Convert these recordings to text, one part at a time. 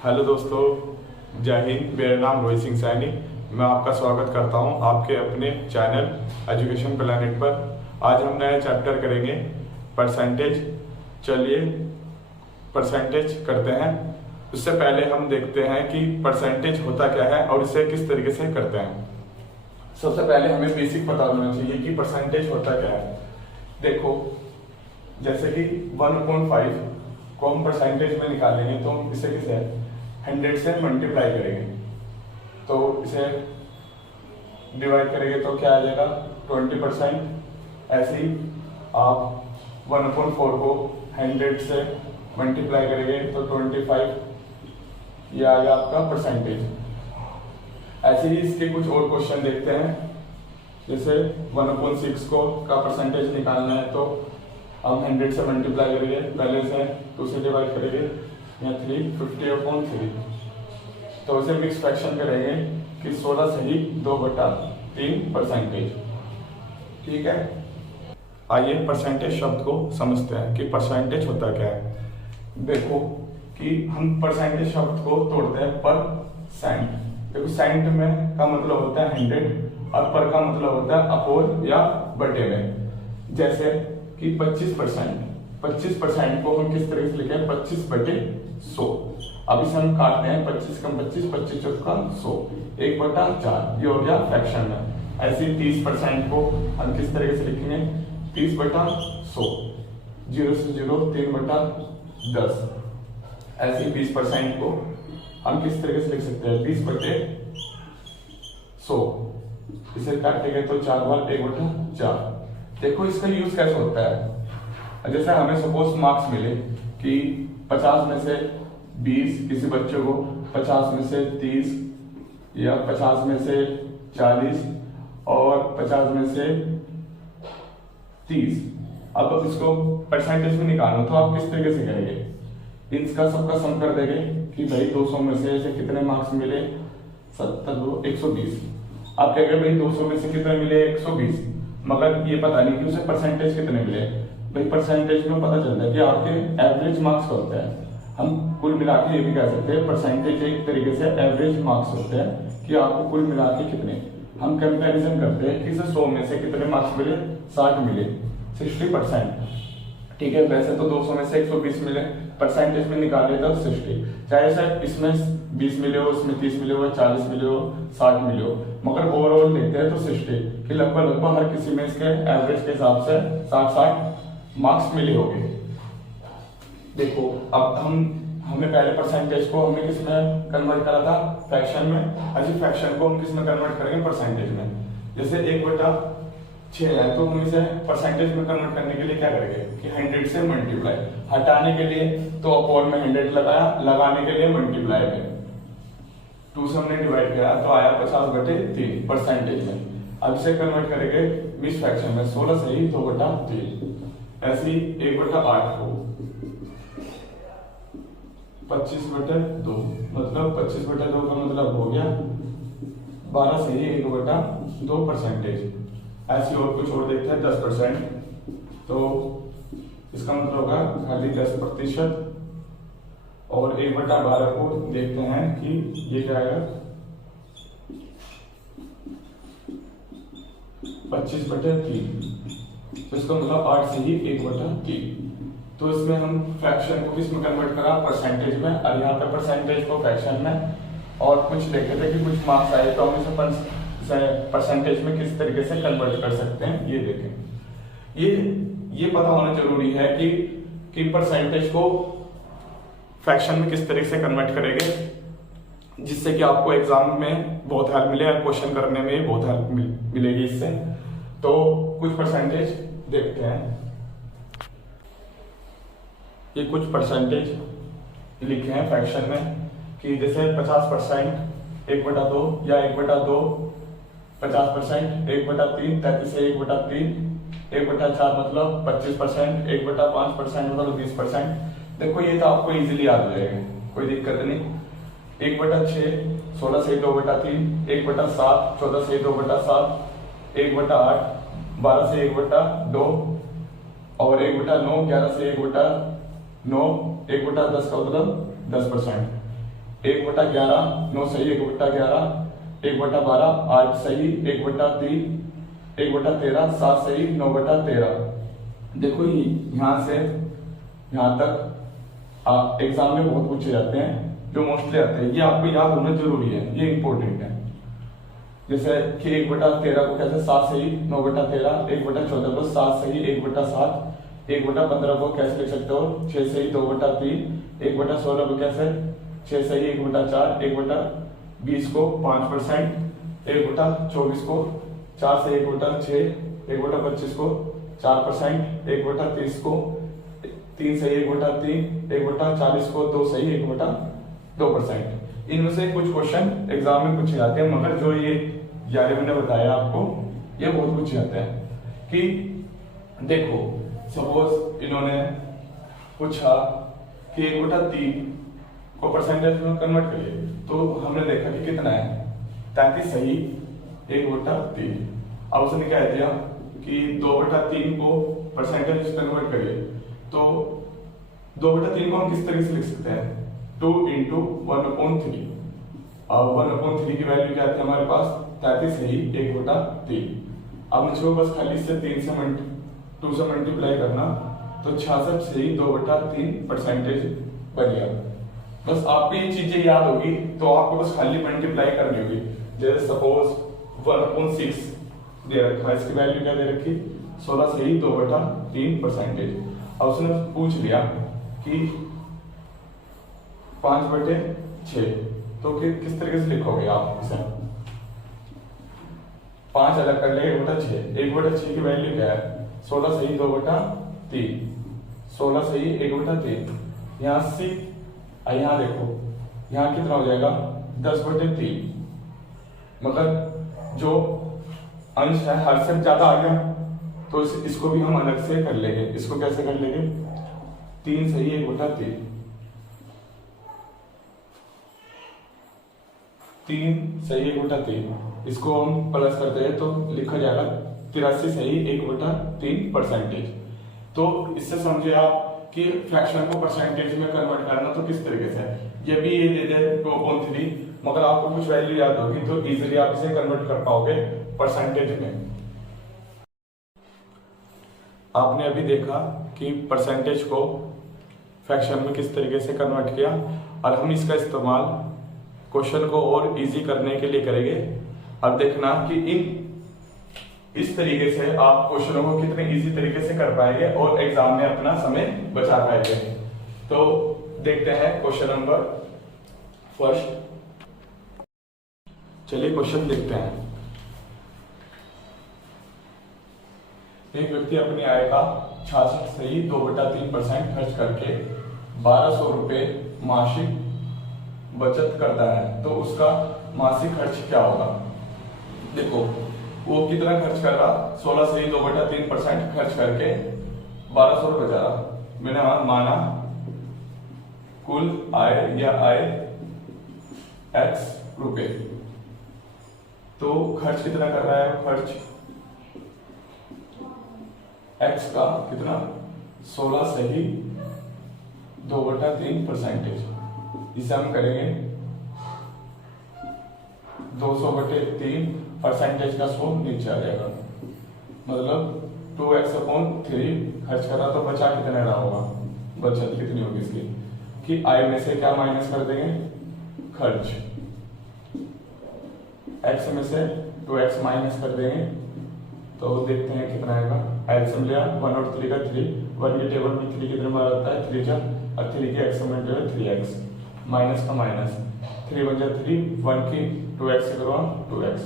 Hello दोस्तों, जय हिंद। मेरा नाम रोहित सिंह सैनी। मैं आपका स्वागत करता हूं आपके अपने चैनल एजुकेशन प्लैनेट पर। आज हम नया चैप्टर करेंगे परसेंटेज। चलिए परसेंटेज करते हैं। उससे पहले हम देखते हैं कि परसेंटेज होता क्या है और इसे किस तरीके से करते हैं। सबसे पहले हमें बेसिक पता होना चाहिए कि परसेंटेज होता क्या है। देखो, जैसे कि 1/5 को हम परसेंटेज में निकालेंगे तो हम इसे किसे 100 से मल्टीप्लाई करेंगे, तो इसे डिवाइड करेंगे तो क्या आ जाएगा 20%। ऐसे ही आप 1/4 को 100 से मल्टीप्लाई करेंगे तो 25, ये आ गया आपका परसेंटेज। ऐसे ही इसके कुछ और क्वेश्चन देखते हैं। जैसे 1/6 को का परसेंटेज निकालना है तो हम 100 से मल्टीप्लाई करेंगे, पहले से 2 से डिवाइड करेंगे, या 3 50/3। तो उसे मिक्स फ्रैक्शन करेंगे कि 16 से ही 2/3 परसेंटेज। ठीक है, आइए परसेंटेज शब्द को समझते हैं कि परसेंटेज होता क्या है। देखो कि हम परसेंटेज शब्द को तोड़ते हैं पर सेंट। देखो, सेंट में का मतलब होता है 100 और पर का मतलब होता है अपोर या बटे में। जैसे कि 25% को हम किस तरह से लिखे हैं 25/100। अब इसे हम काटते हैं 25 कम 25, 25 चौका 100, 1/4, ये हो गया फ्रैक्शन में। ऐसे ही 30% को हम किस तरह से लिखेंगे 30/100, 0 से 0, 3/10। ऐसे ही 20% को हम किस तरीके से लिख सकते हैं 20/100, इसे काटेंगे तो 4 बार 1/4। देखो इसका यूज कैसे होता है। जैसे हमें सपोज मार्क्स मिले कि 50 में से 20, किसी बच्चे को 50 में से 30 या 50 में से 40 और 50 में से 30। अब इसको परसेंटेज में निकालो तो आप किस तरीके से करेंगे, इनका सबका सम कर देंगे कि भाई 200 में से ऐसे कितने मार्क्स मिले 70, 120। आप कहेंगे भाई 200 में से कितने मिले 120, मगर ये पता नहीं कि उसे परसेंटेज कितने मिले। भाई परसेंटेज में पता चलता है कि आपके एवरेज मार्क्स का होता है। हम कुल मिला के ये भी कह सकते हैं परसेंटेज एक तरीके से एवरेज मार्क्स होते हैं कि आपको कुल मिला के कितने। हम कंपैरिजन करते हैं कि 100 में से कितने मार्क्स मिले, 60 मिले, 60%। ठीक है, वैसे तो 200 में से 120 मिले, परसेंटेज में निकाले तो 60। चाहे सर इसमें 20 मिले हो, इसमें 30 मिले हो, 40 मिले हो, 60 मिले हो, मगर ओवरऑल लेते हैं तो 60 कि लगभग हर किसी में इसके एवरेज के हिसाब से 60 मार्क्स मिले होंगे। देखो, अब हमें पहले परसेंटेज को हमने किस में कन्वर्ट करा था, फ्रैक्शन में। अभी फ्रैक्शन को हम किस में कन्वर्ट करेंगे, परसेंटेज में। जैसे 1/6 है तो हम इसे परसेंटेज में कन्वर्ट करने के लिए क्या करेंगे कि 100 से मल्टीप्लाई, हटाने के लिए तो अपॉन में 100 लगाया, लगाने के लिए मल्टीप्लाई में 2 से हमने डिवाइड किया तो आया 50/3 परसेंटेज में। अब इसे कन्वर्ट करेंगे मिक्स फ्रैक्शन में, 16 से ही 2/3। ऐसे ही 1/8 को 25/2, मतलब 25/2 का मतलब हो गया 12 से ही 1/2 परसेंटेज। ऐसी और कुछ और देखते हैं 10%, तो इसका मतलब होगा खाली 10%। और 1/12 को देखते हैं कि ये क्या आएगा 25/3, तो इसका मतलब 8 से ही 1/3। तो इसमें हम फ्रैक्शन को किस में कन्वर्ट करा, परसेंटेज में, और यहाँ पे परसेंटेज को फ्रैक्शन में। और कुछ देखे थे कि कुछ मार्क्स आए तो हम इसे परसेंटेज में किस तरीके से कन्वर्ट कर सकते हैं, ये देखें। ये पता होना जरूरी है कि परसेंटेज को फ्रैक्शन में किस तरीके से कन्वर्ट करेंगे, जिससे कि आपको एग्जाम में बहुत हेल्प मिले और क्वेश्चन करने में बहुत हेल्प मिलेगी इससे। तो कुछ परसेंटेज देखते हैं। ये कुछ परसेंटेज लिखे हैं फ्रैक्शन में कि जैसे 50% 1/2 या 1/2 50%, 1/3 33 से 1/3, 1/4 मतलब 25%, 1/5% मतलब 20%। देखो ये तो आपको इजीली याद हो जाएगा, कोई दिक्कत नहीं। 1/6 16 से 2/3, 1/7 14 से 2/7, 1/8 12 से 1/2 और 1/9 11 से 1/9, 1/10 का मतलब 10%। 1/11, 9 सही 1/11, 1/12, 8 सही, 1/3, 1/13, 7 सही, 9/13। देखो यहाँ से यहाँ तक एग्जाम में बहुत पूछे जाते हैं, जो मोस्टली आते हैं, ये आपको याद होना जरूरी है, ये इंपॉर्टेंट है। जैसे कि 1/13 को कैसे 7 सही 9/13, 1/14 को 7 सही 1/7, 1/15 को कैसे लिख सकते हो 6 सही 2/3, 1/16 को कैसे 6 सही 1/4, 1/20 को 5%, 1/24 को 4 सही 1/6, 1/25 को 4%, 1/30 को 3 सही 1/3, 1/40 को 2 सही 1/2%। इनमें से कुछ क्वेश्चन एग्जाम में पूछे जाते हैं, मगर जो ये मैंने बताया आपको, ये बहुत पूछे जाते हैं। कि देखो सपोज इन्होंने पूछा कि 1/3 को परसेंटेज में कन्वर्ट करिए, तो हमने देखा कि कितना है 33 सही 1/3। अब उसने क्या दिया कि 2/3 को परसेंटेज कन्वर्ट करिए, तो 2/3 को हम किस तरीके से लिख सकते हैं 2 × 1/3। अब 1/3 की वैल्यू क्या थी हमारे पास 33 सही 1/3। अब मुझे बस खाली इससे 2 से मल्टीप्लाई करना, तो 66 सही 2/3 परसेंटेज बन गया। बस आपको ये चीजें याद होगी, तो आपको बस खाली मल्टीप्लाई करनी होगी। जैसे सपोज 1/6 दे रखा, इसकी वैल्यू क्या दे रखी 16 सही 2/3 परसेंटेज। अब उसने पूछ लिया कि 5/6, तो किस तरीके से लिखोगे आप इसे 5 अलग कर ले 1/6, 1/6 की वैल्यू क्या है 16 सही 2/3, 16 सही 1/3। यहाँ 80, यहाँ देखो यहाँ कितना हो जाएगा 10/3, मगर जो अंश है हर से ज्यादा आ गया, तो इसको भी हम अलग से कर लेंगे। इसको कैसे कर लेंगे 3 सही 1/3, 3 सही 1/3, इसको हम प्लस करते हैं तो लिखा जाएगा 83 सही 1/3 परसेंटेज। तो इससे समझे आप कि फ्रैक्शन को परसेंटेज में कन्वर्ट करना तो किस तरीके से। ये भी ये दे दे 2/3, मगर आपको कुछ वैल्यू याद होगी तो इजीली आप इसे कन्वर्ट कर पाओगे परसेंटेज में। आपने अभी देखा कि परसेंटेज को फ्रैक्शन में किस तरीके से कन्वर्ट किया, और हम इसका इस्तेमाल क्वेश्चन को और इजी करने के लिए करेंगे। अब देखना कि इस तरीके से आप क्वेश्चनों को कितने इजी तरीके से कर पाएंगे और एग्जाम में अपना समय बचा पाएंगे। तो देखते हैं क्वेश्चन नंबर फर्स्ट। चलिए क्वेश्चन देखते हैं। एक व्यक्ति अपनी आय का 66 सही 2/3% खर्च करके 1200 रुपए मासिक बचत करता है, तो उसका मासिक खर्च क्या होगा। देखो वो कितना खर्च कर रहा 16 सही 2/3% खर्च करके 1200 रुपए जा रहा। मैंने माना कुल आय या आय x रुपए, तो खर्च कितना कर रहा है, खर्च x का कितना 16 सही 2/3%। इसे हम करेंगे 200/3 परसेंटेज का 100 नीचे आ जाएगा, मतलब 2x/3 खर्च करा, तो बचा कितना रहा होगा, बचत कितनी होगी इसकी कि आय में से क्या माइनस कर देंगे खर्च, x में से 2x माइनस कर देंगे, तो देखते हैं कितना आएगा। एल्सियम लिया 1 और 3 का 3, 1 के टेबल में 3 कितने बार आता है 3 और 3 के x में 3x, माइनस का माइनस 3 बन जाए 3, 1 की 2x से करो 2x,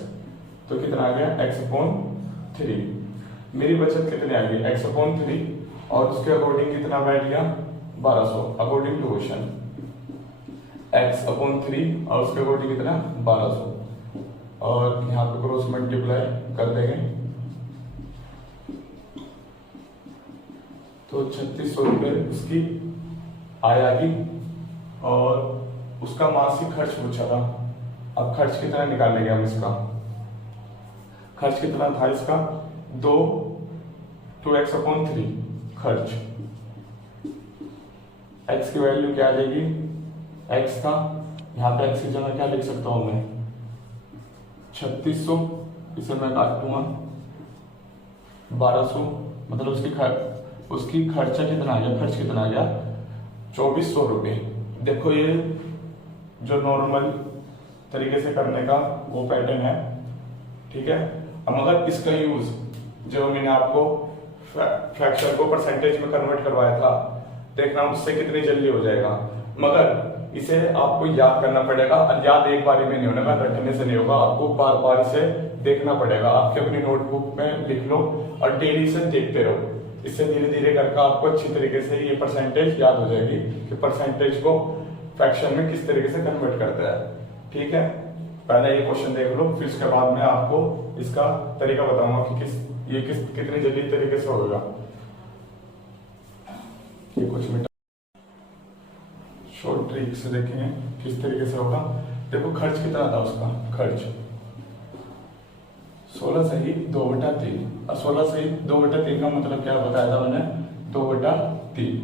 तो कितना आ गया x/3। मेरी बचत कितनी आ गई x/3, और उसके अकॉर्डिंग कितना बैठ गया 1200 अकॉर्डिंग टू क्वेश्चन, x/3 और उसके अकॉर्डिंग कितना 1200, और यहाँ पे क्रॉस मल्टीप्लाई कर देंगे तो 3600 रुपए उसकी आय आ गई, और उसका मासिक खर्च पूछा था। अब खर्च कितना निकालेंगे हम, इसका खर्च कितना था इसका 2x/3 खर्च, x की वैल्यू क्या आ जाएगी x का यहाँ पे x की जगह क्या लिख सकता हूँ मैं, 3600, इसे मैं काट दूंगा 1200, मतलब उसकी खर्चा कितना आ गया, खर्च कितना आ गया 2400 रुपये। देखो ये जो नॉर्मल तरीके से करने का वो पैटर्न है, ठीक है। अब अगर इसका यूज जो मैंने आपको फ्रैक्शन को परसेंटेज में कन्वर्ट करवाया था, देखना उससे कितनी जल्दी हो जाएगा। मगर इसे आपको याद करना पड़ेगा, और याद एक बारी में नहीं होगा, रटने से नहीं होगा, आपको बार बार इसे देखना पड़ेगा। आपके अपनी नोटबुक में लिख लो और डेली इसे देखते रहो। इससे धीरे धीरे करके आपको अच्छी तरीके से ये परसेंटेज याद हो जाएगी कि परसेंटेज को फ्रैक्शन में किस तरीके से कन्वर्ट करता है, ठीक है। पहले ये क्वेश्चन देख लो, फिर उसके बाद मैं आपको इसका तरीका बताऊंगा कि कितनी जल्दी तरीके से होगा। ये कुछ मिनट शॉर्ट ट्रिक से देखेंगे किस तरीके से होगा। देखो खर्च कितना था उसका, खर्च 16 सही 2/3, और 16 सही 2/3 का मतलब क्या बताया था मैंने, 2/3।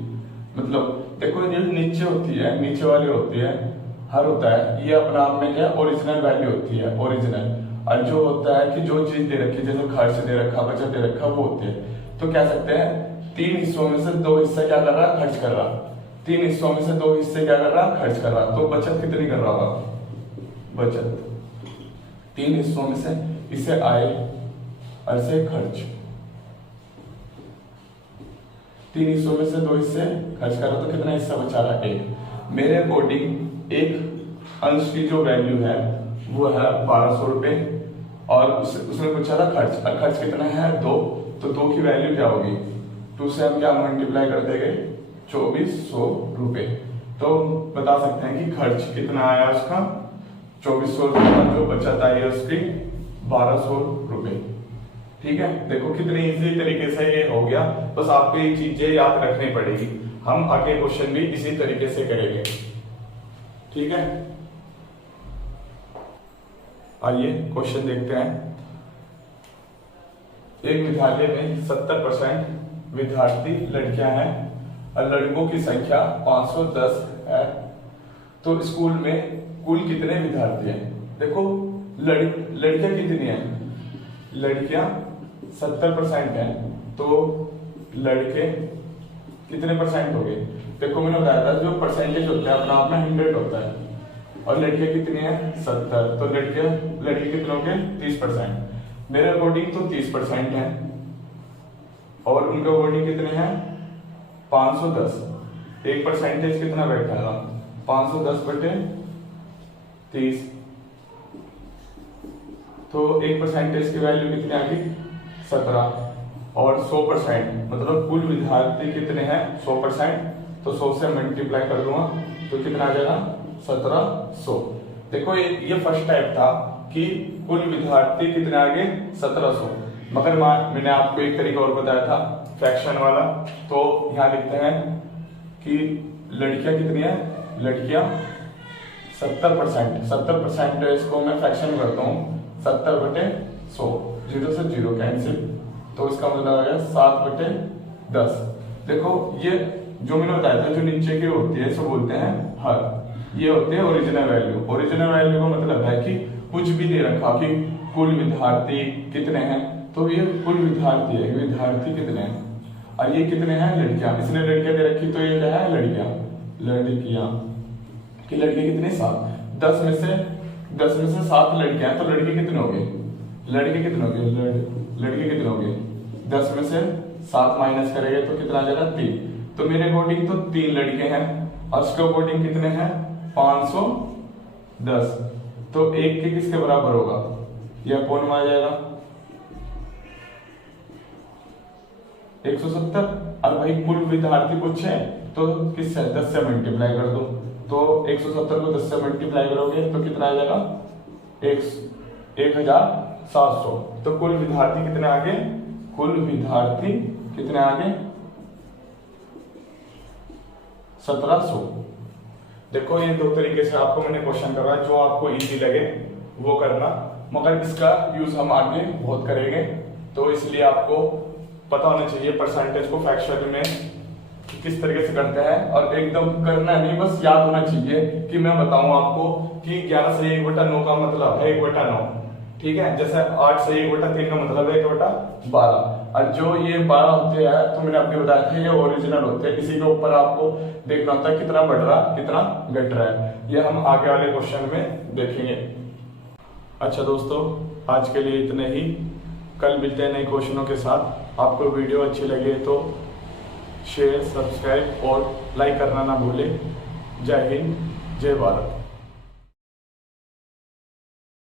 मतलब देखो ये नीचे होती है, नीचे वाली होती है, हर होता है, ये अपना आप में क्या ओरिजिनल वैल्यू होती है, ओरिजिनल। और जो होता है कि जो चीज दे रखी है, जैसे खर्च दे रखा, बचत दे रखा, वो होती है। तो कह सकते हैं 3 हिस्सों में से 2 हिस्सा क्या कर रहा, खर्च कर रहा। 3 हिस्सों में से 2 हिस्से क्या कर रहा, खर्च कर रहा। तो बचत कितनी कर रहा होगा, बचत 3 हिस्सों में से, इसे आय और इसे खर्च। 3 हिस्सों में से 2 हिस्से खर्च कर रहा, तो कितना हिस्सा बचा रहा, 1। मेरे अकॉर्डिंग एक अंश की जो वैल्यू है वो है 1200 रुपए, और उसमें बचा रहा खर्च, और खर्च कितना है 2। तो 2 की वैल्यू क्या होगी, 2 से हम क्या मल्टीप्लाई कर देंगे, 2400 रुपए। तो बता सकते हैं कि खर्च कितना आया उसका 2400 रुपए, जो बचत आई है उसकी 1200 रुपए, ठीक है। देखो कितनी इजी तरीके से ये हो गया। बस आपको ये चीजें याद रखनी पड़ेगी। हम आगे क्वेश्चन भी इसी तरीके से करेंगे, ठीक है। आइए क्वेश्चन देखते हैं। एक विद्यालय में 70% विद्यार्थी लड़कियां हैं और लड़कों की संख्या 510 है। तो स्कूल में कुल कितने विद्यार्थी हैं। देखो लड़कियां कितनी हैं, लड़कियां 70% हैं, तो लड़के कितने परसेंट हो गए। देखो मैंने बताया था जो परसेंटेज होता है अपना आप में 100 होता है, और लड़कियां कितनी है 70। तो लड़के कितने हो गए 30%। मेरे अकॉर्डिंग तो 30% है, और उनके अकॉर्डिंग कितने हैं 510। एक परसेंटेज कितना बैठेगा 510/30। तो एक परसेंटेज की वैल्यू कितनी आ गई 17। और 100% मतलब कुल विद्यार्थी कितने हैं 100%। तो 100 से मल्टीप्लाई कर दूंगा तो कितना आ जाएगा 1700। देखो ये फर्स्ट टाइप था कि कुल विद्यार्थी कितने आ गए 1700। मगर मैंने आपको एक तरीका और बताया था फ्रैक्शन वाला। तो यहाँ लिखते हैं कि लड़कियां कितनी है, लड़कियां 70%। 70% इसको मैं फ्रैक्शन करता हूँ 70/100, 0 से 0 कैंसिल, तो इसका मतलब आ गया 7/10। देखो ये जो मैंने बताया था जो नीचे की होती है इसको बोलते हैं हर। ये होते हैं ओरिजिनल वैल्यू। ओरिजिनल वैल्यू का मतलब है कि कुछ भी दे रखा कि कुल विद्यार्थी कितने हैं, तो ये कुल विद्यार्थी है, विद्यार्थी कितने हैं, और ये कितने हैं लड़कियां। इसने लड़कियां दे रखी तो ये क्या है लड़कियां कि लड़के कितने 7। 10 में से 7 लड़कियां, तो लड़के कितने हो गए, लड़के कितने हो गए 10 में से 7 माइनस करेंगे तो कितना आ जाएगा 3। तो मेरे अकॉर्डिंग तो 3 लड़के हैं, और उसके अकॉर्डिंग कितने हैं 510। तो 1 के किसके बराबर होगा, यह कौन में आ जाएगा 170। और भाई कुल विद्यार्थी पूछे तो किससे 10 से मल्टीप्लाई कर दो। तो 170 को 10 से मल्टीप्लाई करोगे तो कितना आ जाएगा 1700। तो कुल विद्यार्थी कितने आगे, कुल विद्यार्थी कितने आगे 1700। देखो ये 2 तरीके से आपको मैंने क्वेश्चन करवाया, जो आपको इजी लगे वो करना, मगर इसका यूज हम आगे बहुत करेंगे। तो इसलिए आपको पता होना चाहिए परसेंटेज को फ्रैक्शन में कि किस तरीके से करते हैं, और एकदम करना नहीं, बस याद होना चाहिए कि मैं बताऊं आपको कि 11 से 1/9 का मतलब है 1/9, ठीक है। जैसे 8 से 1/3 का मतलब है 1/12, और जो ये 12 होते हैं तो मैंने आपको बताया था ये ओरिजिनल होते हैं। इसी के ऊपर आपको देखना होता है कितना बढ़ रहा कितना घट रहा है, ये हम आगे वाले क्वेश्चन में देखेंगे। अच्छा दोस्तों, आज के लिए इतने ही, कल मिलते हैं नए क्वेश्चनों के साथ। आपको वीडियो अच्छी लगे तो शेयर, सब्सक्राइब और लाइक करना ना भूलें। जय हिंद, जय भारत।